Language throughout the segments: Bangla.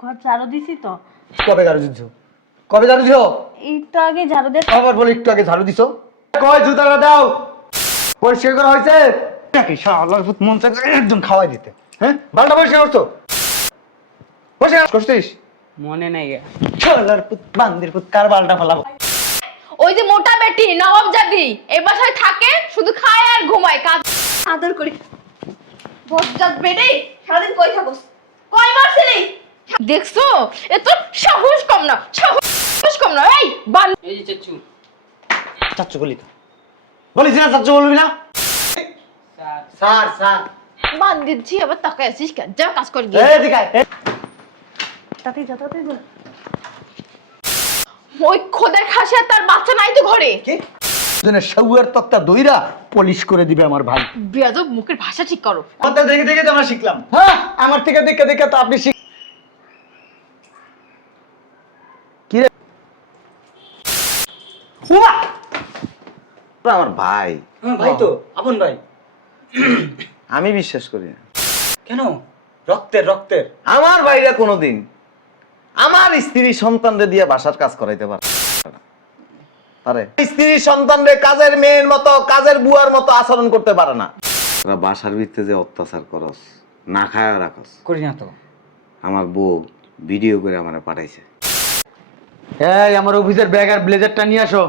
ঘর ঝাড়ু দিছি তো। কবে ঝাড়ু দিছো? কবে ঝাড়ু দিছো? একটু আগে ঝাড়ু দিয়ে আবার বলে একটু আগে ঝাড়ু দিছো। কয় জুতাটা দাও, পরিষ্কার করা হয়েছে নাকি? শালার পুত মন চাইছে একদম খাওয়াই দিতে। হ্যাঁ, বালটা পরিষ্কার করছো? পরিষ্কার করছিস? মনে নাই গে। শালার পুত বান্দির পুত কার বালটা ফেলাবো? ওই যে মোটা বেটি নবাব জাদি এই বাসায় থাকে, শুধু খায় আর ঘুমায়, কাজ আদর করি। বজ্জাত বেটি, সারাদিন কই থাকোস? কই মারছিলি? দেখছো, এ তো সাহস কম না, সাহস কম না। এই বান, এই যে চাচু। চাচ্চু বলি না, বলিস না চাচ্চু বলবি না। স্যার স্যার স্যার বান দিচ্ছি, আবার তাকায় আছিস কেন? যা কাজ কর গিয়ে। এই দিকে আয়। তাতে যা তাতে যা। ওই খোদের খাসি আর তার বাচ্চা নাই তো ঘরে। কি জন্য শাওয়ার তক্তা দইরা পলিশ করে দিবে আমার ভাই। বেয়াদব, মুখের ভাষা ঠিক করো। কথা দেখে দেখে তো আমরা শিখলাম। হ্যাঁ, আমার থেকে দেখে দেখে তো আপনি শিখ। কি রে উমা, ওরা আমার ভাই, ভাই তো আপন ভাই। আমি বিশ্বাস করি না। কেন? রক্তের রক্তের। আমার ভাইরা কোনোদিন আমার স্ত্রী সন্তানরে দিয়ে বাসার কাজ করাইতে পারে না। পারে? স্ত্রী সন্তানরে কাজের মেয়ের মতো, কাজের বুয়ার মতো আচরণ করতে পারে না। তোরা বাসার ভিতরে যে অত্যাচার করস, না খায় রাখস। করি না তো। আমার বউ ভিডিও করে আমারে পাঠাইছে। এই আমার অফিসের ব্যাগ আর ব্লেজারটা নিয়ে আসো।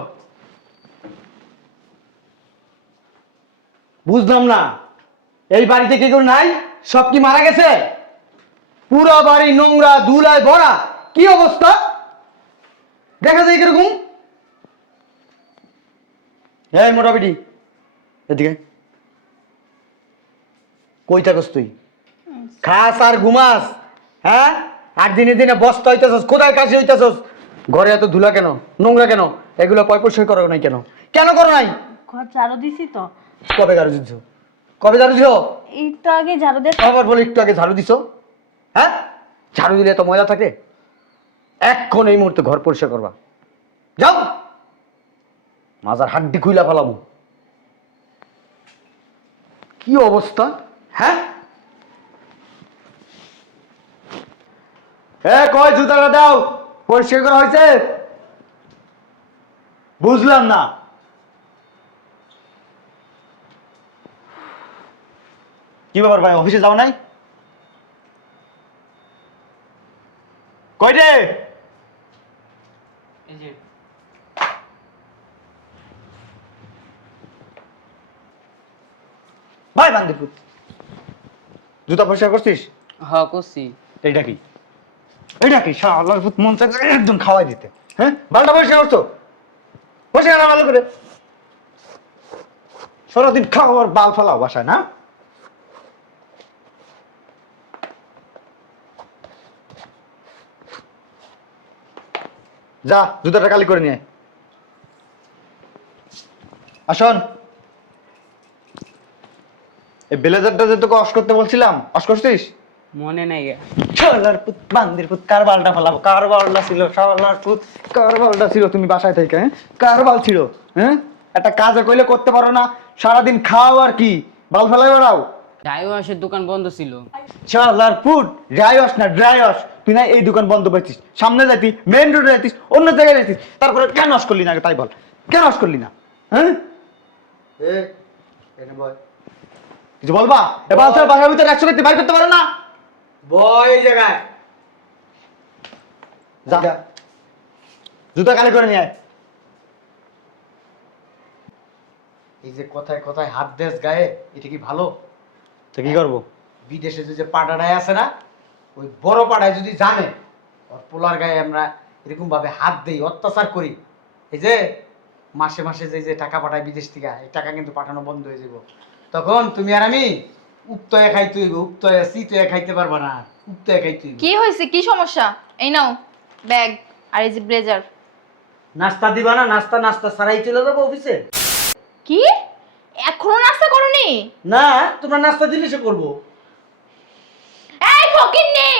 বুঝলাম না, এই বাড়িতে কি কেউ নাই? সব কি মারা গেছে? পুরো বাড়ি নোংরা ধুলায় ভরা, কি অবস্থা দেখা যায় কিরকম? এই মোটা বেটি, এদিকে কই থাকস তুই? খাস আর ঘুমাস? হ্যাঁ, আর দিনে দিনে বস্তা হইতেছস, কোথায় কাশি হইতেছস? ঘরে এত ধুলা কেন, নোংরা কেন? এগুলো কয় পরিষ্কার করো নাই কেন? কেন করো নাই? ঘর ঝাড়ু দিছি তো। কবে ঝাড়ু দিছো? কবে ঝাড়ু দিছো? একটু আগে ঝাড়ু দিয়ে আবার বলে একটু আগে ঝাড়ু দিছো। হ্যাঁ, ঝাড়ু দিলে তো ময়লা থাকে। এখন এই মুহূর্তে ঘর পরিষ্কার করবা, যাও। মাজার হাড্ডি খুইলা ফেলামু। কি অবস্থা? হ্যাঁ, কয় জুতাটা দাও, পরিষ্কার করা হয়েছে? বুঝলাম না। কি ব্যাপার ভাই, অফিসে যাও নাই? কই রে? এই যে ভাই বান্দিপুত, জুতা পরিষ্কার করছিস? হ্যাঁ করছি। এইটা কি? এইটা কি? শালার পুত মন চাইছে একদম খাওয়াই দিতে। হ্যাঁ, বালটা পরিষ্কার করছো? পরিষ্কার না ভালো করে। সারাদিন খাও আর বাল ফেলাও বাসায়, না? যা, জুতাটা কালি করে নিয়ে আসুন। এই ব্লেজারটা যে তোকে অস করতে বলছিলাম, অস করছিস? মনে নাই গে। শালার পুত বান্দির পুত কার বালটা ফেলাবো? কার বালটা ছিল? শালার পুত কার বালটা ছিল? তুমি বাসায় থেকে, হ্যাঁ, কার বাল ছিল? হ্যাঁ, একটা কাজে কইলে করতে পারো না, সারাদিন খাও আর কি বাল ফেলাই বেড়াও। ড্রাই ওয়াশের দোকান বন্ধ ছিল। শালার পুত ড্রাই ওয়াশ না ড্রাই ওয়াশ, তুই না এই দোকান বন্ধ পাইছিস, সামনে যাইতিস, মেইন রোডে যাইতিস, অন্য জায়গায় যাইতিস, তারপরে কেন ওয়াশ করলি না আগে তাই বল? কেন ওয়াশ করলি না? হ্যাঁ, কিছু বলবা? এবার বাসার ভিতরে 100 ব্যক্তি বাইর করতে পারো না? বয় এই জায়গায় যা, জুতা কালি করে নিয়ে আয়। এই যে কথায় কথায় হাত দেশ গায়ে, এটা কি ভালো? তো কি করবো? বিদেশে যে পাড়াটায় আছে না, ওই বড় পাড়ায় যদি জানে ওর পোলার গায়ে আমরা এরকম ভাবে হাত দেই, অত্যাচার করি, এই যে মাসে মাসে যে যে টাকা পাঠায় বিদেশ থেকে, এই টাকা কিন্তু পাঠানো বন্ধ হয়ে যাব। তখন তুমি আর আমি উক্তয়ে খাইতে হইব, উক্তয়ে চিতয়ে খাইতে পারবা না, উক্তয়ে খাইতে হইব। কি হয়েছে, কি সমস্যা? এই নাও ব্যাগ আর এই যে ব্লেজার। নাস্তা দিবা না? নাস্তা নাস্তা ছাড়াই চলে যাবো অফিসে? কি এখনো নাস্তা করনি? না, তোমরা নাস্তা দিলে সে করবো। এই ফকিন্নি,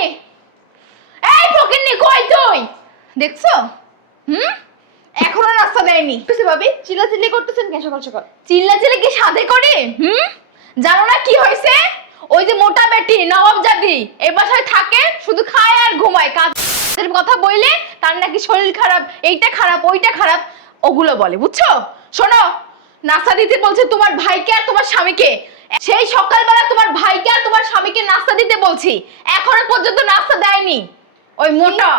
এই ফকিন্নি, কই তুই? দেখছো? এখনো নাস্তা দেয়নি। কিছু ভাবি চিল্লাচিল্লি করতেছেন কেন সকাল সকাল? চিল্লাচিল্লি কি সাধে করে? জানো না কি হয়েছে? ওই যে মোটা বেটি নবাব জাদি এই বাসায় থাকে শুধু খায় আর ঘুমায়, কাজের কথা বললে তার নাকি শরীর খারাপ, এইটা খারাপ ওইটা খারাপ ওগুলো বলে, বুঝছো? শোনো, নাস্তা দিতে বলছে তোমার ভাইকে আর তোমার স্বামীকে। সেই সকালবেলা তোমার ভাইকে আর তোমার স্বামীকে নাস্তা দিতে বলছি, এখনো পর্যন্ত নাস্তা দেয়নি ওই মোটা।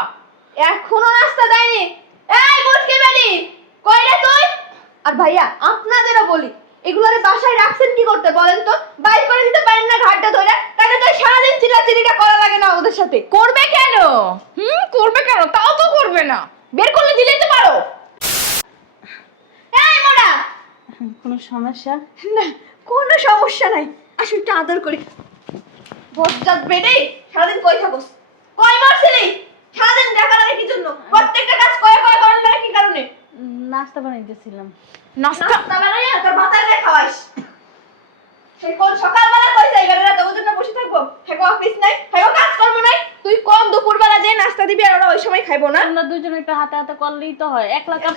এখনো নাস্তা দেয়নি? এই মুটকি বেটি, কই রে তুই? আর ভাইয়া আপনাদেরও বলি, এগুলোরে বাসায় রাখছেন কি করতে বলেন তো? বাইর করে দিতে পারেন না ঘাটটা ধরে? তাহলে তো সারাদিন চিল্লাচিল্লিটা করা লাগে না ওদের সাথে। করবে কেন? করবে কেন? তাও তো করবে না, বের করলে দিলেই তো পারো। এই মোড়া, কোনো সমস্যা? না কোনো সমস্যা নাই, আসলে একটু আদর করি। বজ্জাত বেডে সারাদিন কই থাকোস? কই মারছিলি? সারাদিন দেখা লাগে কি জন্য? প্রত্যেকটা কাজ কয়ে কয়ে করেন না কি কারণে? নাস্তা বানাইতেছিলাম। নাস্তা বানাইয়া তোর ভাতার গায়ে খাওয়াইস। সেই কোন সকালবেলা কই যাই বেড়া তোর জন্য বসে থাকবো? হেগো অফিস নাই, হেগো কাজ করব নাই। তুই কোন দুপুরবেলা যে নাস্তা দিবি আর ওরা ওই সময় খাইবো না? আমরা দুজন একটু হাতে হাতে করলেই তো হয়, একলা কাপ।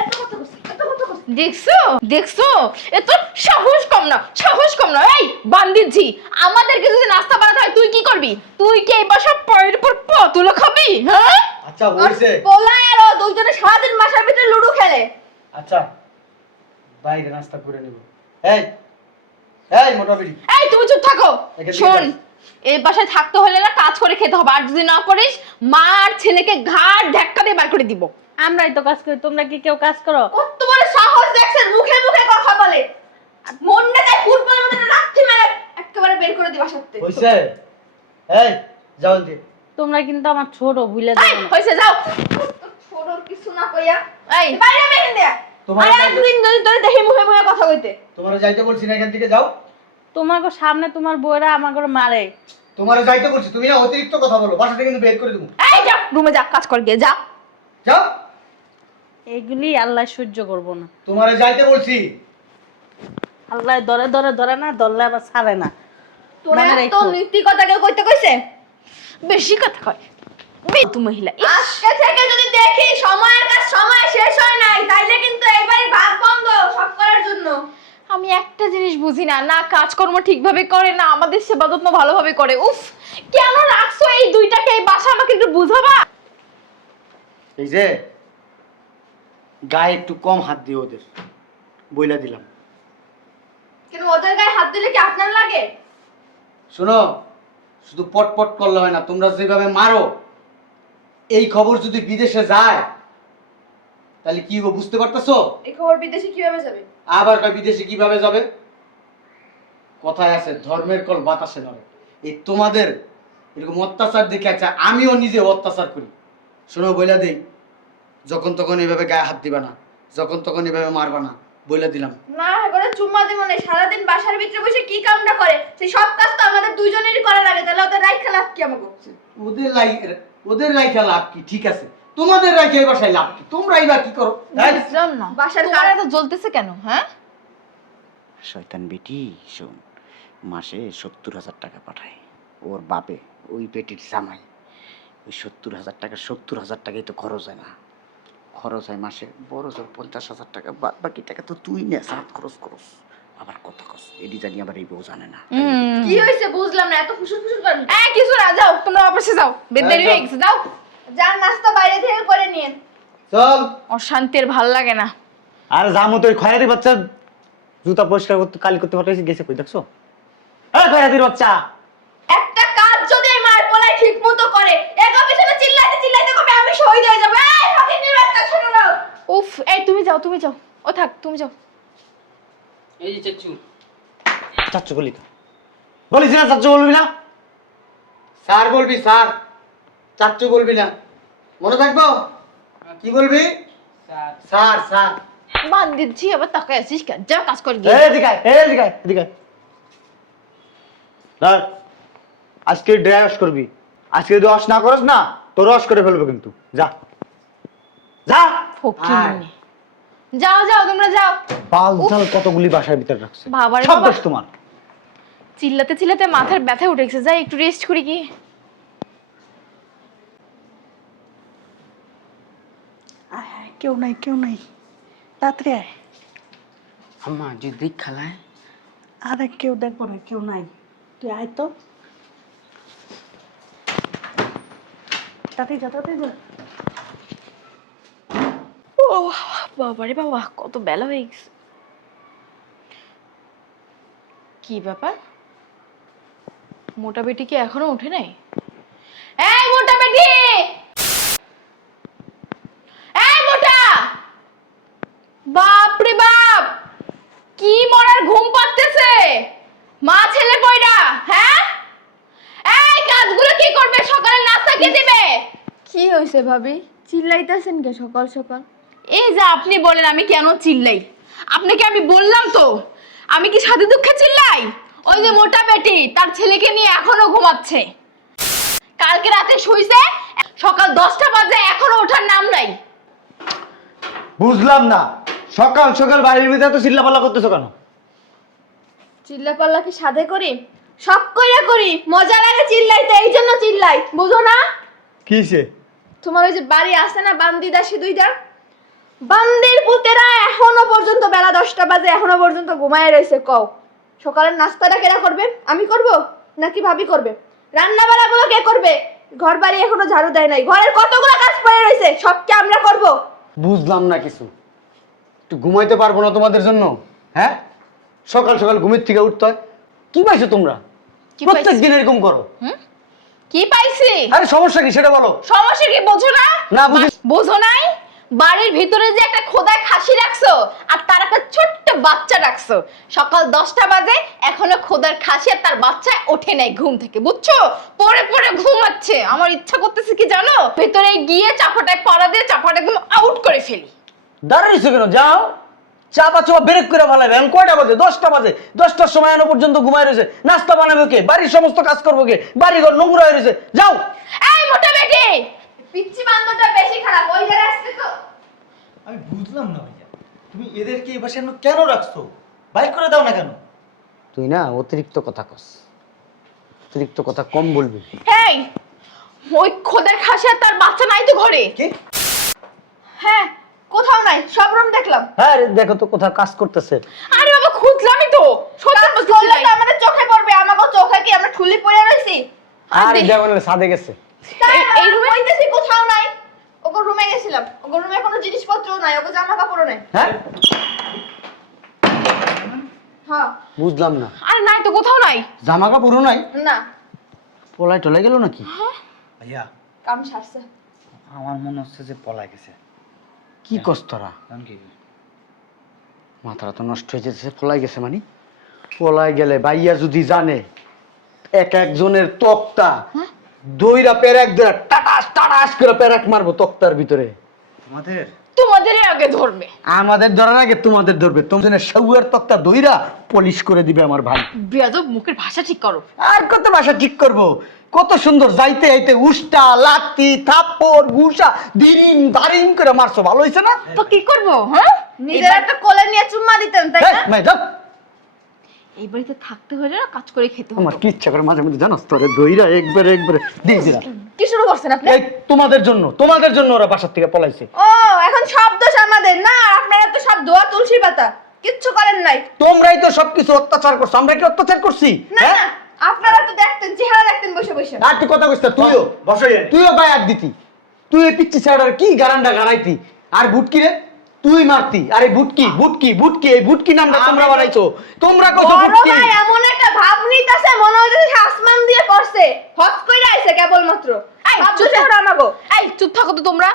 এত কথা বলছিস, এত কথা বলছিস। দেখছো দেখছো, এ তো সাহস কম না, সাহস কম না। এই বান্দিজি, আমাদেরকে যদি নাস্তা বানাতে হয় তুই কি করবি? তুই কি এই বাসা পায়ের উপর পা তুলে খাবি? হ্যাঁ আচ্ছা হইছে। পোলাই আর ও দুইজনে সারাদিন বাসার ভিতরে লুডো খেলে। আচ্ছা বাইরে নাস্তা করে নেব। এই এই মোটা বেটি, এই তুমি চুপ থাকো। এখান থেকে শোন, যাস। এই বাসায় থাকতে হলে না কাজ করে খেতে হবে, আর যদি না পারিস মা আর ছেলেকে ঘাট ধাক্কা দিয়ে বার করে দিব। আমরাই তো কাজ করি, তোমরা কি কেউ কাজ করো? কত বড় সাহস দেখছেন, মুখে মুখে কথা বলে। মনটা চাই ফুটবলের মধ্যে লাথি মেরে একেবারে বের করে দিবা সত্যি। হইছে? এই যাও দি। তোমরা কিন্তু আমার ছোট, ভুলে এই যাও না। হইছে যাও। ছোটর কিছু না কইয়া এই বাইরে বেরিয়ে দে। তোমার আরে একদিন ধরে দেখি মুখে মুখে কথা কইতে। তোমারে যাইতে বলছি না, এখান থেকে যাও। তোমাকে সামনে তোমার বউরা আমাকে মারে। তোমারে যাইতে বলছি, তুমি না অতিরিক্ত কথা বলো, বাসা থেকে কিন্তু বের করে দেবো। এই যা রুমে যা, কাজ কর গিয়ে যা। যাও। এগুলি আল্লাহ সহ্য করবো না। তোমারে যাইতে বলছি। আল্লাহ ধরে ধরে ধরে না, ধরলে আবার ছাড়ে না। তোরা মনে এত রেখো। নীতি কথা কেউ কইতে কইছে? বেশি কথা কয় বিতু মহিলা। আজকে থেকে যদি দেখি সময়ের কাজ সময় শেষ হয় নাই, তাইলে কিন্তু এইবারই ভাত বন্ধ সব করার জন্য। আমি একটা জিনিস বুঝি না, না কাজকর্ম ঠিকভাবে করে, না আমাদের সেবা যত্ন ভালোভাবে করে। উফ, কেন রাখছো এই দুইটাকে এই বাসা? আমাকে একটু বুঝাবা। এই যে গায়ে একটু কম হাত দিও ওদের, বইলা দিলাম। কেন ওদের গায়ে হাত দিলে কি আপনার লাগে? শোনো, শুধু পটপট করলে হয় না, তোমরা যেভাবে মারো, এই খবর যদি বিদেশে যায় তাহলে কি হবে বুঝতে পারতেছো? এই খবর বিদেশে কিভাবে যাবে? আবার কয় বিদেশে কিভাবে যাবে? কথায় আছে ধর্মের কল বাতাসে নড়ে। এই তোমাদের এরকম অত্যাচার দেখে আছে, আমিও নিজে অত্যাচার করি। শোনো বইলা দেই, যখন তখন এভাবে গায়ে হাত দিবা না, যখন তখন এভাবে মারবা না, বইলা দিলাম। না করে চুম্মা দিব না। সারাদিন বাসার ভিতরে বসে কি কামটা করে, সেই সব কাজ তো আমাদের দুইজনেরই করা লাগে, তাহলে ওদের রাইখা লাভ কি আমাকে? ওদের রাইখা লাভ কি? ঠিক আছে, তোমাদের রাইখা এই বাসায় লাভ কি? তোমরা এইবার কি করো? বুঝলাম না বাসার কারা তো জ্বলতেছে কেন? হ্যাঁ শয়তান বেটি, শোন, মাসে 70,000 টাকা পাঠায় ওর বাপে, ওই বেটির জামাই। ওই 70,000 টাকা, 70,000 টাকাই তো খরচ হয় না। খরচ হয় মাসে বড় জোর 50,000 টাকা। বাকি টাকা তো তুই নে, সাত খরচ করস। আবার কথা কস, এটি জানি আবার এই বউ জানে না। কি হইছে বুঝলাম না, এত ফুসুর ফুসুর করেন। কিছু না, যাও তোমরা অফিসে যাও, দেরি হয়ে গেছে, যাও। যান নাস্তা বাইরে থেকে করে নিয়েন। চল। অশান্তির ভাল লাগে না। আর জামু তো ওই খয়ারি বাচ্চা জুতা পরিষ্কার করতে কালি করতে পাঠাইছি, গেছে কই দেখছো? এই খয়ারির বাচ্চা, একটা কাজ যদি এই মার পোলাই ঠিকমতো করে, একা পিছনে চিল্লাইতে চিল্লাইতে কবে আমি শহীদ হয়ে যাব। এই ফকিনীর বাচ্চা শুনো না। উফ, এই তুমি যাও, তুমি যাও। ও থাক, তুমি যাও। এই যে চাচু, চাচ্চু বলি তো, বলিস না চাচ্চু বলবি না? স্যার বলবি, স্যার, চাচ্চু বলবি না, মনে থাকবো? কি বলবি? স্যার। Sir sir. মান দিচ্ছি, আবার তাকায় আছিস কেন? যা কাজ কর গিয়ে। এদিকে আয়, এদিকে আয়, এদিকে আয়। ধর, আজকে ড্রাই ওয়াশ করবি। আজকে যদি ওয়াশ না করস না, তোর ওয়াশ করে ফেলবো কিন্তু। যা যা। ফকিনী। যাও যাও তোমরা যাও। বাল জাল কতগুলি বাসার ভিতরে রাখছে, বাবারে সব বাবা। দোষ তোমার। চিল্লাতে চিল্লাতে মাথার ব্যথা উঠে গেছে, যাই একটু রেস্ট করি কি। আয় আয়, কেউ নাই, কেউ নাই, তাড়াতাড়ি আয়। আম্মা যদি দেখ খালায়। আরে কেউ দেখবো না, কেউ নাই। তুই আয় তো, তাড়াতাড়ি যা, তাড়াতাড়ি যা। ও বাবারে বাবা, কত বেলা হয়ে গেছে। কি ব্যাপার, মোটা বেটি কি এখনো ওঠে নাই? এই মোটা বেটি, এই মোটা, বাপ রে বাপ, কি মরার ঘুম পাচ্ছে মা ছেলে কইরা, হ্যাঁ? এই কাজগুলো কি করবে, সকালে নাস্তা কি দিবে? কি হয়েছে ভাবি, চিল্লাইতেছেন কে সকাল সকাল? এই যে আপনি বলেন আমি কেন চিল্লাই? আপনাকে আমি বললাম তো, আমি কি সাধু দুঃখে চিল্লাই? ওই যে মোটা বেটি তার ছেলেকে নিয়ে এখনো ঘুমাচ্ছে। কালকে রাতে শুইছে, সকাল 10টা বাজে এখনো ওঠার নাম নাই। বুঝলাম না, সকাল সকাল বাড়ির ভিতরে তো চিল্লাপাল্লা করতেছো কেন? চিল্লাপাল্লা কি সাধে করি? সব কইরা করি, মজা লাগে চিল্লাইতে, এই জন্য চিল্লাই, বুঝো না? কিসে? তোমার ওই যে বাড়ি আছে না বান্দি দাসী দুইটা, বান্দির পুতেরা এখনো পর্যন্ত বেলা 10টা বাজে এখনো পর্যন্ত ঘুমায় রয়েছে। কও সকালের নাস্তাটা কেরা করবে? আমি করব নাকি ভাবি করবে? রান্না বাড়াগুলো কে করবে? ঘর বাড়ি এখনো ঝাড়ু দেয় নাই, ঘরের কতগুলো কাজ পড়ে রয়েছে, সব কি আমরা করব? বুঝলাম না কিছু, একটু ঘুমাইতে পারবো না তোমাদের জন্য? হ্যাঁ, সকাল সকাল ঘুমের থেকে উঠতে হয়। কি পাইছো তোমরা? কি পাইছি? প্রত্যেক দিন এরকম করো। কি পাইছি? আরে সমস্যা কি সেটা বলো। সমস্যা কি বোঝো না? না বুঝি। বোঝো নাই? বাড়ির ভিতরে যে একটা খোদায় খাসি রাখছো আর তার একটা ছোট্ট বাচ্চা রাখছো, সকাল 10টা বাজে এখনো খোদার খাসি আর তার বাচ্চা ওঠে নাই ঘুম থেকে, বুঝছো? পরে পরে ঘুমাচ্ছে। আমার ইচ্ছা করতেছে কি জানো, ভেতরে গিয়ে চাপাটায় পাড়া দিয়ে চাপাটা একদম আউট করে ফেলি। দাঁড়িয়েছো কেন? যাও, চাপা চাপা ব্রেক করে ফেলাবে। এখন কয়টা বাজে? 10টা বাজে। 10টার সময় এখনো পর্যন্ত ঘুমায় রয়েছে। নাস্তা বানাবে কে? বাড়ির সমস্ত কাজ করবো কে? বাড়ি ঘর নোংরা হয়ে রয়েছে। যাও। এই মোটা বেটি, পিচ্চি বান্দরটা বেশি খারাপ, ওই জায়গায় আসছে তো। আমি বুঝলাম না ভাইয়া, তুমি এদেরকে এই বাসায় কেন রাখছো? বাইর করে দাও না কেন? তুই না অতিরিক্ত কথা কস, অতিরিক্ত কথা কম বলবি। এই ওই খোদার খাসি আর তার বাচ্চা নাই তো ঘরে? কি? হ্যাঁ, কোথাও নাই, সব রুম দেখলাম। হ্যাঁ রে, দেখো তো কোথাও কাজ করতেছে। আরে বাবা খুঁজলামই তো, সত্যি কাজ বলছি করলে নাই। তো আমাদের চোখে পড়বে, আমাকে চোখে কি আমরা ঠুলি পড়ে রইছি? আরে দেখো না, ছাদে গেছে। এই রুমে হইতেছি কোথাও নাই। ওগো রুমে গেছিলাম, ওগো রুমে কোনো জিনিসপত্রও নাই, ওগো জামা কাপড়ও নাই। হ্যাঁ, হ্যাঁ, বুঝলাম না। আরে নাই তো, কোথাও নাই। জামা কাপড়ও নাই? না, পলাই টলাই গেল নাকি? ভাইয়া কাম সারছে। আমার মনে হচ্ছে যে পলাই গেছে। কি কস তোরা? কারণ কি? মাথাটা তো নষ্ট হয়ে যেতেছে। পলাই গেছে মানে? পলাই গেলে ভাইয়া যদি জানে, এক একজনের তক্তা দইরা পেরাক ধরে টাটাস টাটাস করে পেরাক মারবো তক্তার ভিতরে। আমাদের তোমাদেরই আগে ধরবে। আমাদের ধরার আগে তোমাদের ধরবে। তোমাদের সাউয়ার তক্তা দইরা পলিশ করে দিবে আমার ভাই। বেয়াদব, মুখের ভাষা ঠিক করো। আর কত ভাষা ঠিক করব? কত সুন্দর যাইতে যাইতে উষ্টা লাত্তি থাপ্পড় ঘুষা দিন দারিং করে মারছো, ভালো হইছে না? তো কি করবো? হ্যাঁ, নিজের একটা কোলে নিয়ে চুম্মা দিতেন, তাই এই, না? মাই যাও। এই বাড়িতে থাকতে হলে না কাজ করে খেতে আমার হতো। কি ইচ্ছা করে মাঝে মধ্যে জানাস তোরে দইরা একবারে একবারে দিয়ে দিলাম। কি শুরু করছেন আপনি? এই তোমাদের জন্য ওরা বাসার থেকে পলাইছে। ও, এখন সব দোষ আমাদের না? আপনারা তো সব দোয়া তুলসী পাতা, কিচ্ছু করেন নাই। তোমরাই তো সবকিছু অত্যাচার করছো। আমরা কি অত্যাচার করছি? না হ্যাঁ, না, আপনারা তো দেখতেন, চেহারা দেখতেন বসে বসে। আর তুই কথা কইছিস? তুইও গায়ে হাত দিতি। তুই এই পিচ্ছি ছেড়ার কি গারান্ডা গাড়াইতি? আর বুটকি রে তুই মারতি। আর এই বুটকি বুটকি বুটকি এই বুটকি নামটা তোমরা বানাইছো। তোমরা কইছো বড় বুটকি। ভাই এমন একটা ভাব নিতেছে, মনে হইতেছে আসমান দিয়ে পড়ছে, হট কইরা আইছে কেবলমাত্র। এই, সব চুপ দোষ থাক। আমাগো। এই চুপ থাকো তো তোমরা।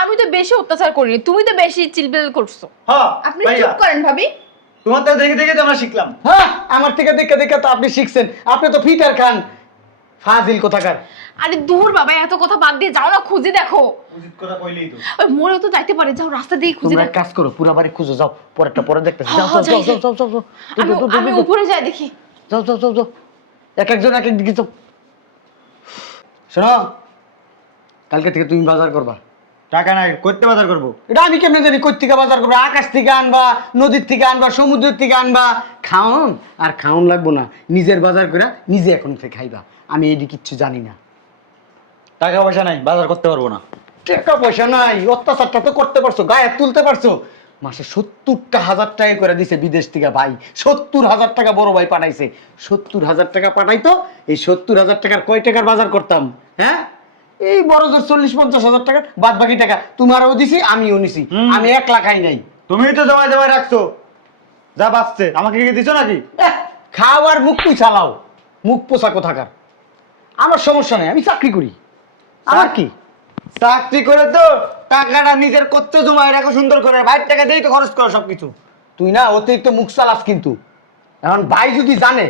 আমি তো বেশি অত্যাচার করিনি, তুমি তো বেশি চিলবিল করছো। হ্যাঁ আপনি চুপ করেন ভাবি। তোমার তো দেখে দেখে তো আমরা শিখলাম। হ্যাঁ, আমার থেকে দেখে দেখে তো আপনি শিখছেন। আপনি তো ফিটার খান, ফাজিল কোথাকার। আরে দূর বাবা, এত কথা বাদ দিয়ে যাও না, খুঁজে দেখো। উচিত কথা কইলেই তো। ওই মোড়েও তো যাইতে পারে, যাও রাস্তা দিয়ে খুঁজে তোমরা এক দেখো। কাজ করো, পুরো বাড়ি খুঁজো, যাও। পরেরটা পরে দেখতেছি। যাও হ্যাঁ, যাও যাই, যাও যাও যাও যাও। আমি উপরে যাই দেখি। যাও যাও যাও যাও। এক একজন এক এক দিকে যাও। শোনো, কালকে থেকে তুমি বাজার করবা। টাকা নাই, করতে বাজার করবো। এটা আমি কেমনে জানি কই থেকে বাজার করবো? আকাশ থেকে আনবা, নদীর থেকে আনবা, সমুদ্রের থেকে আনবা। খাওন আর খাওন লাগবো না, নিজের বাজার করে নিজে এখন থেকে খাইবা। আমি এটি কিচ্ছু জানি না। টাকা পয়সা নাই, বাজার করতে পারবো না। টাকা পয়সা নাই, অত্যাচারটা তো করতে পারছো, গায়ে হাত তুলতে পারছো। মাসে 70,000 টাকা করে দিছে বিদেশ থেকে ভাই। 70,000 টাকা বড় ভাই পাঠাইছে। 70,000 টাকা পাঠাইতো, এই 70,000 টাকার কয় টাকার বাজার করতাম? হ্যাঁ, এই বড় জোর 40-50,000 টাকা, বাদ বাকি টাকা তোমারও দিছি, আমিও নিছি। আমি 1 লাখ খাই নাই। তুমি তো জমায় জমায় রাখছো, যা বাঁচছে। আমাকে কি দিছো নাকি? খাওয়ার মুখ তুই চালাও, মুখ পোষা কোথাকার। আমার সমস্যা নেই, আমি চাকরি করি। আমার কি? চাকরি করে তো টাকাটা নিজের করতে জমায় রাখো সুন্দর করে, ভাইয়ের টাকা দিয়েই তো খরচ করো সবকিছু। তুই না অতিরিক্ত মুখ চালাস কিন্তু। এখন ভাই যদি জানে,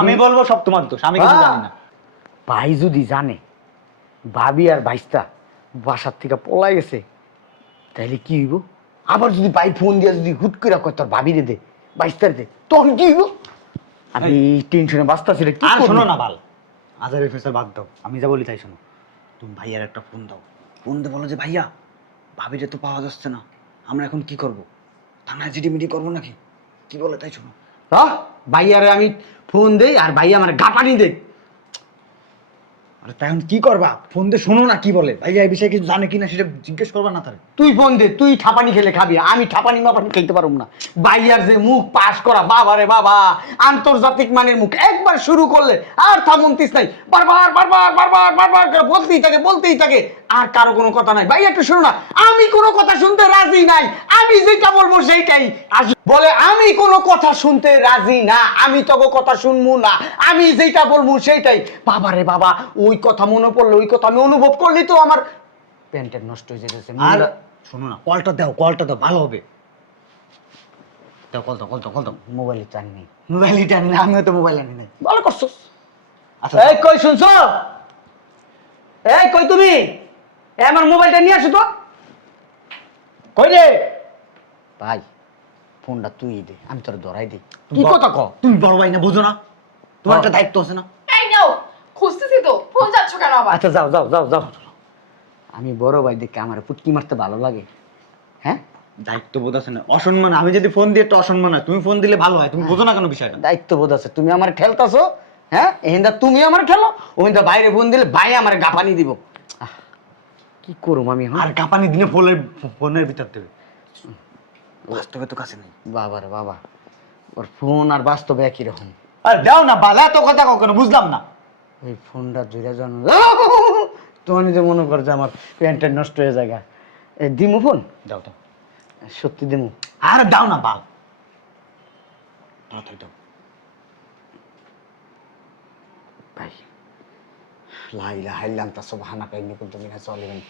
আমি বলবো সব তোমার দোষ, আমি কিছু জানি না। ভাই যদি জানে ভাবি আর ভাইস্তা বাসার থেকে পলাই গেছে, তাহলে কি হইব? আবার যদি ভাই ফোন দিয়ে যদি হুট করে কয় তোর ভাবিরে দে, ভাইস্তার দে, তখন কি হইব? আমি টেনশনে বাঁচতাছি রে। কি আর করবো? শোনো না বাল, আজারের ফেসার বাদ দাও, আমি যা বলি তাই শোনো। তুমি ভাইয়ার একটা ফোন দাও, ফোন দিয়ে বলো যে ভাইয়া ভাবিরে তো পাওয়া যাচ্ছে না, আমরা এখন কি করব? থানায় জিডিমিডি করবো নাকি? কি বলে তাই শোনো। হ্যাঁ, ভাইয়ারে আমি ফোন দেই আর ভাই আমার গাপানি দেখ। আরে তাই এখন কি করবা? ফোন দিয়ে শোনো না কি বলে ভাইয়া, এই বিষয়ে কিছু জানে কিনা সেটা জিজ্ঞেস করবা না তার। তুই ফোন দে, তুই ঠাপানি খেলে খাবি, আমি ঠাপানি মাপানি খেলতে পারব না। ভাইয়ার যে মুখ পাস করা, বাবা রে বাবা, আন্তর্জাতিক মানের মুখ। একবার শুরু করলে আর থামন্তিস নাই, বারবার বারবার বারবার বারবার করে বলতেই থাকে আর কারো কোনো কথা নাই। ভাই একটু শোনো না, আমি কোনো কথা শুনতে রাজি নাই, আমি যেটা বলবো সেইটাই। বলে আমি কোনো কথা শুনতে রাজি না, আমি তোকে কথা শুনবো না, আমি যেটা বলবো সেইটাই। বাবা রে বাবা, ওই কথা মনে পড়লে, ওই কথা আমি অনুভব করলি তো আমার প্যান্টের নষ্ট হয়ে যেতেছে। আর শোনো না, কলটা দাও, কলটা দাও, ভালো হবে। দাও, কল দাও, কল দাও, কল দাও। মোবাইলে চান নেই। মোবাইলটা আনি না, আমিও তো মোবাইল আনি নাই। ভালো করছো। আচ্ছা এই কই শুনছো? এই কই তুমি? আমার মোবাইলটা নিয়ে আসো তো। কই রে ভাই? ফোনটা তুই দে, আমি তোর ধরাই দিই। কি কথা ক? তুমি বড় ভাই না, বোঝো না? তোমার একটা দায়িত্ব আছে না? এই নাও, খুঁজতেছি তো, ফোন যাচ্ছ কেন আবার? আচ্ছা যাও যাও যাও যাও। আমি বড় ভাই দেখে আমার পুটকি মারতে ভালো লাগে। হ্যাঁ, দায়িত্ব বোধ আছে না? অসম্মান, আমি যদি ফোন দিয়ে একটা অসম্মান হয়, তুমি ফোন দিলে ভালো হয়। তুমি বোঝো না কেন বিষয়টা? দায়িত্ববোধ আছে। তুমি আমার ঠেলতাছো, হ্যাঁ? এহিন্দা তুমি আমার খেলো, ওহিন্দা বাইরে ফোন দিলে ভাই আমার গাপানি দিব। কি করুম আমি এখন? আর কাঁপানি দিনে ফোনের ভিতর দেবে, বাস্তবে তো কাছে নেই। বাবা রে বাবা, ওর ফোন আর বাস্তবে একই রকম। আর দাও না বালা, তো কথা কখনো বুঝলাম না। ওই ফোনটা জুড়ে জন তোমার নিজে মনে কর যে আমার প্যান্টের নষ্ট হয়ে যায়। এই দিমু ফোন? দাও দাও, সত্যি দিমু? আর দাও না বাল, তাড়াতাড়ি দাও। ভাই লা ইলাহা ইল্লা আনতা সুবহানাকা ইন্নী কুনতু মিনাজ জালিমিন।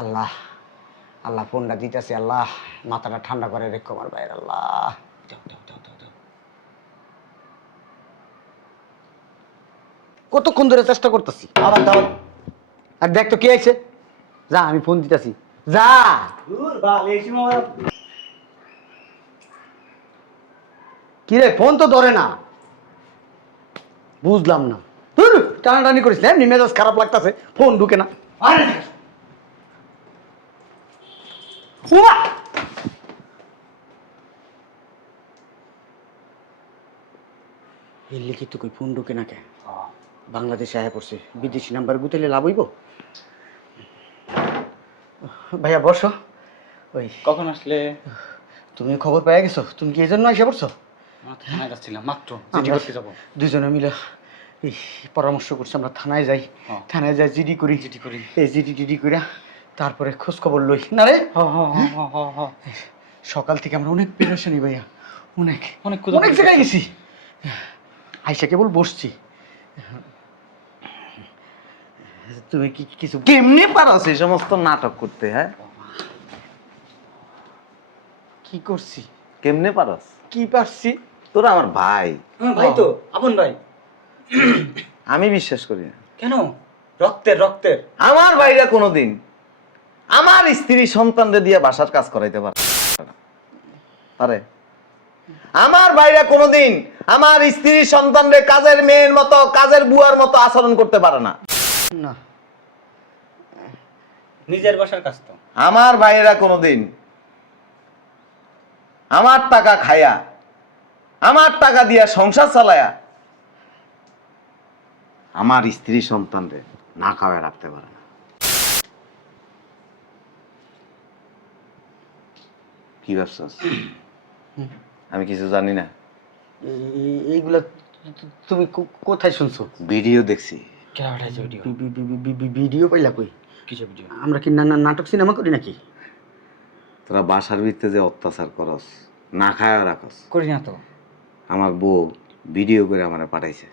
আল্লাহ আল্লাহ, ফোনটা দিতেছি আল্লাহ, মাথাটা ঠান্ডা করে রেখো আমার ভাইয়ের। আল্লাহ দাও দাও দাও দাও দাও। কতক্ষণ ধরে চেষ্টা করতেছি। আবার দাও। আর দেখ তো কে আইছে। যা, আমি ফোন দিতেছি, যা। দূর বাল, এই সময় কি রে, ফোন তো ধরে না, বুঝলাম না। ধুর, টানাটানি করিস না, এমনি মেজাজ খারাপ লাগতেছে, ফোন ঢুকে না। আরে উয়া! এই লিখিত কই ফোন ঢুকে না কে? বাংলাদেশে আয়া পড়ছে, বিদেশি নাম্বার গুতেলে লাভ হইব? ভাইয়া বসো। ওই কখন আসলে? তুমি খবর পেয়ে গেছো? তুমি কি এই জন্য এসে পড়ছো? থানায় যাচ্ছিলাম মাত্র, আমরা দুজনে মিলে এই পরামর্শ করছি আমরা থানায় যাই। থানায় যাই, জিডি করি। এই জিডি করে তারপরে খোঁজ খবর লই না রে। সকাল থেকে আমরা অনেক পেরেশানি ভাইয়া, অনেক অনেক অনেক জায়গায় গেছি, আইসা কেবল বসছি। তুমি কি কিছু কেমনে পারো সেই সমস্ত নাটক করতে? হ্যাঁ, কি করছি? কেমনে পারস? কি পারছি? তোরা আমার ভাই। ভাই তো আপন ভাই। আমি বিশ্বাস করি না। কেন? রক্তের রক্তের। আমার ভাইরা কোনোদিন আমার স্ত্রী সন্তানদের দিয়ে বাসার কাজ করাইতে পারে না। আরে আমার ভাইরা কোনোদিন আমার স্ত্রী সন্তানদের কাজের মেয়ের মতো, কাজের বুয়ার মতো আচরণ করতে পারে না। না, নিজের বাসার কাজ তো। আমার ভাইয়েরা কোনোদিন আমার টাকা খায়া, আমার টাকা দিয়া সংসার চালায়া আমার স্ত্রী সন্তানদের না খাওয়ায় রাখতে পারে না। কি ভাবছস আমি কিছু জানি না? এইগুলা তুমি কোথায় শুনছো? ভিডিও দেখছি। কে পাঠাইছে ভিডিও? ভিডিও পাইলা কই? কিসের ভিডিও? আমরা কি নাটক সিনেমা করি নাকি? তোরা বাসার ভিতরে যে অত্যাচার করস, না খায় রাখস, করি না তো। আমার বউ ভিডিও করে আমার পাঠাইছে।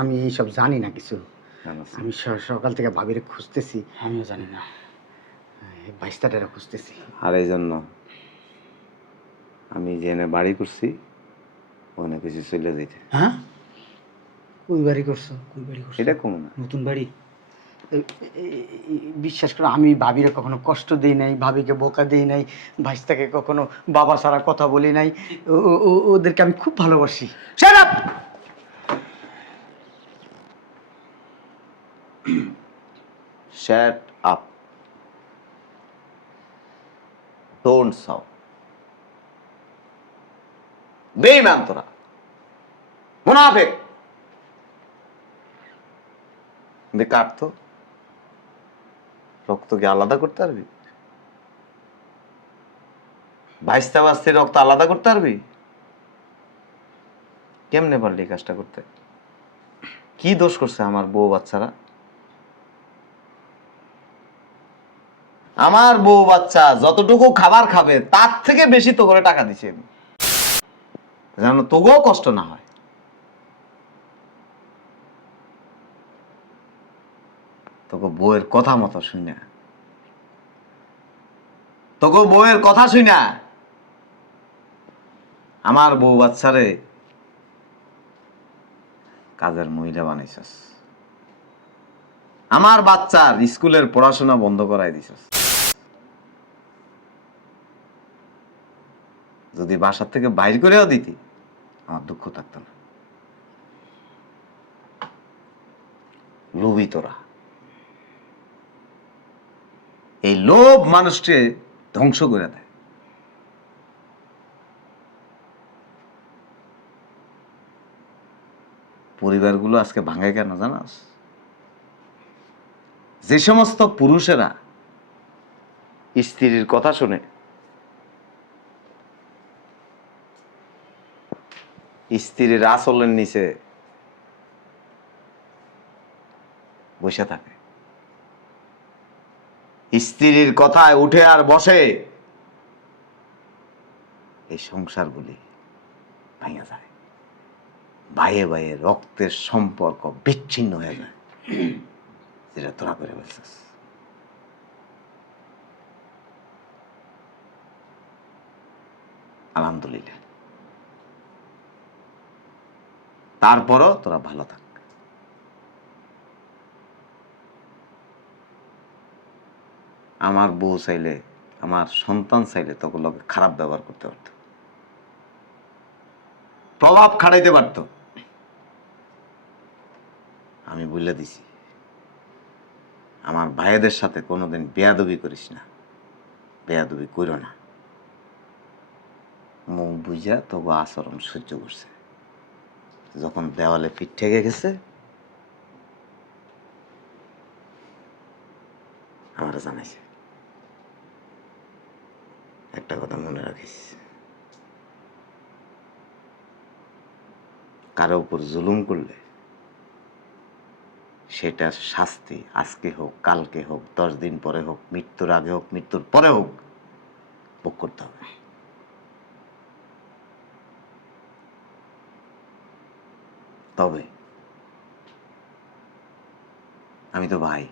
আমি এইসব জানি না কিছু। জানাস না? আমি সকাল থেকে ভাবিরে খুঁজতেছি। আমিও জানি না। বাইশটাটা খুঁজতেছি। আর এই জন্য আমি জেনে বাড়ি করছি ওখানে কিছু চলে যেতে। হ্যাঁ, ওই বাড়ি করছো? কোন বাড়ি করছো? এটা কম না। নতুন বাড়ি। বিশ্বাস করো, আমি ভাবিরে কখনো কষ্ট দিই নাই, ভাবিকে বোকা দিই নাই, ভাইস্তাকে কখনো বাবা ছাড়া কথা বলি নাই। ওদেরকে আমি খুব ভালোবাসি। Shut up! Shut up. Don't shout. বেঈমান তোরা, মুনাফিক। কাটতো রক্ত কি আলাদা করতে পারবি? ভাইস্তা ভাস্তির রক্ত আলাদা করতে পারবি? কেমনে পারলি এই কাজটা করতে? কি দোষ করছে আমার বউ বাচ্চারা? আমার বউ বাচ্চা যতটুকু খাবার খাবে তার থেকে বেশি তো করে টাকা দিছি আমি, যেন তোকেও কষ্ট না হয়। তোকে বউয়ের কথা মতো শুনে, তোকে বউয়ের কথা শুনা আমার বউ বাচ্চারে কাজের মহিলা বানাইছস। আমার বাচ্চার স্কুলের পড়াশোনা বন্ধ করাই দিছস। যদি বাসার থেকে বাইর করেও দিতি আমার দুঃখ থাকতো না। লোভী তোরা। এই লোভ মানুষকে ধ্বংস করে দেয়। পরিবারগুলো আজকে ভাঙে কেন জানাস? যে সমস্ত পুরুষেরা স্ত্রীর কথা শুনে স্ত্রীর আঁচলের নিচে বসে থাকে, স্ত্রীর কথায় উঠে আর বসে, এই সংসারগুলি ভেঙে যায়। ভাইয়ে ভাইয়ে রক্তের সম্পর্ক বিচ্ছিন্ন হয়ে যায়, যেটা তোরা করে বলছিস। আলহামদুলিল্লাহ, তারপরও তোরা ভালো থাক। আমার বউ চাইলে, আমার সন্তান চাইলে তোকে লোকে খারাপ ব্যবহার করতে পারত, প্রভাব খাটাইতে পারত। আমি বলে দিছি, আমার ভাইদের সাথে কোনোদিন বেয়াদবি করিস না, বেয়াদবি করো না। মুখ বুঝা তবু আচরণ সহ্য করছে। যখন দেওয়ালে পিঠ ঠেকে গেছে আমার জানাইছে। একটা কথা মনে রাখিস, কারো উপর জুলুম করলে সেটা শাস্তি আজকে হোক, কালকে হোক, 10 দিন পরে হোক, মৃত্যুর আগে হোক, মৃত্যুর পরে হোক, ভোগ করতে হবে। তবে আমি তো ভাই,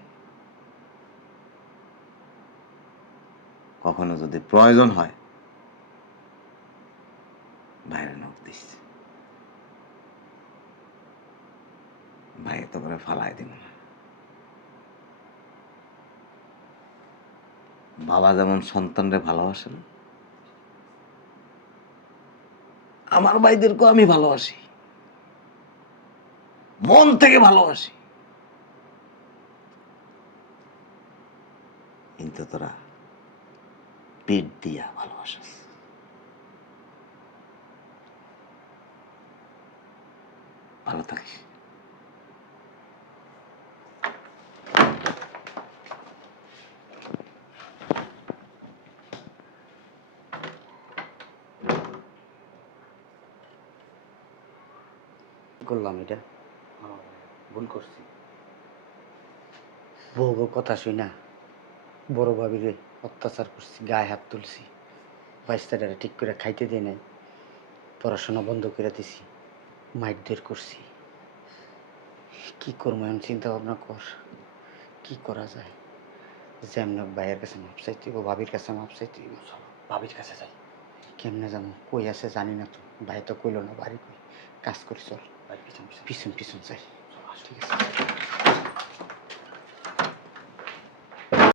কখনো যদি প্রয়োজন হয় বাইরে নখ দিস, ভাই তো করে ফালাই দিব না। বাবা যেমন সন্তানরে ভালোবাসেন, আমার ভাইদেরকেও আমি ভালোবাসি, মন থেকে ভালোবাসি। কিন্তু তোরা পেট দিয়া ভালোবাসিস। ভালো থাকিস। করলাম এটা, ভুল করছি। বউ কথা শুই না বড় ভাবিরে অত্যাচার করছি, গায়ে হাত তুলছি, বাইস্তাটারে ঠিক করে খাইতে দিই নাই, পড়াশোনা বন্ধ করে দিছি, মাইরধর করছি। কি করবো এমন চিন্তা ভাবনা কর, কি করা যায়? যেমন ভাইয়ের কাছে মাপ চাইতে হইব, ভাবির কাছে মাপ চাইতে হইব। ভাবির কাছে যাই, কেমনে যাবো, কই আছে জানি না তো, ভাই তো কইলো না বাড়ি কই, কাজ করি চল, ভাই পিছন পিছন পিছন পিছন চাই। ঠিক আছে।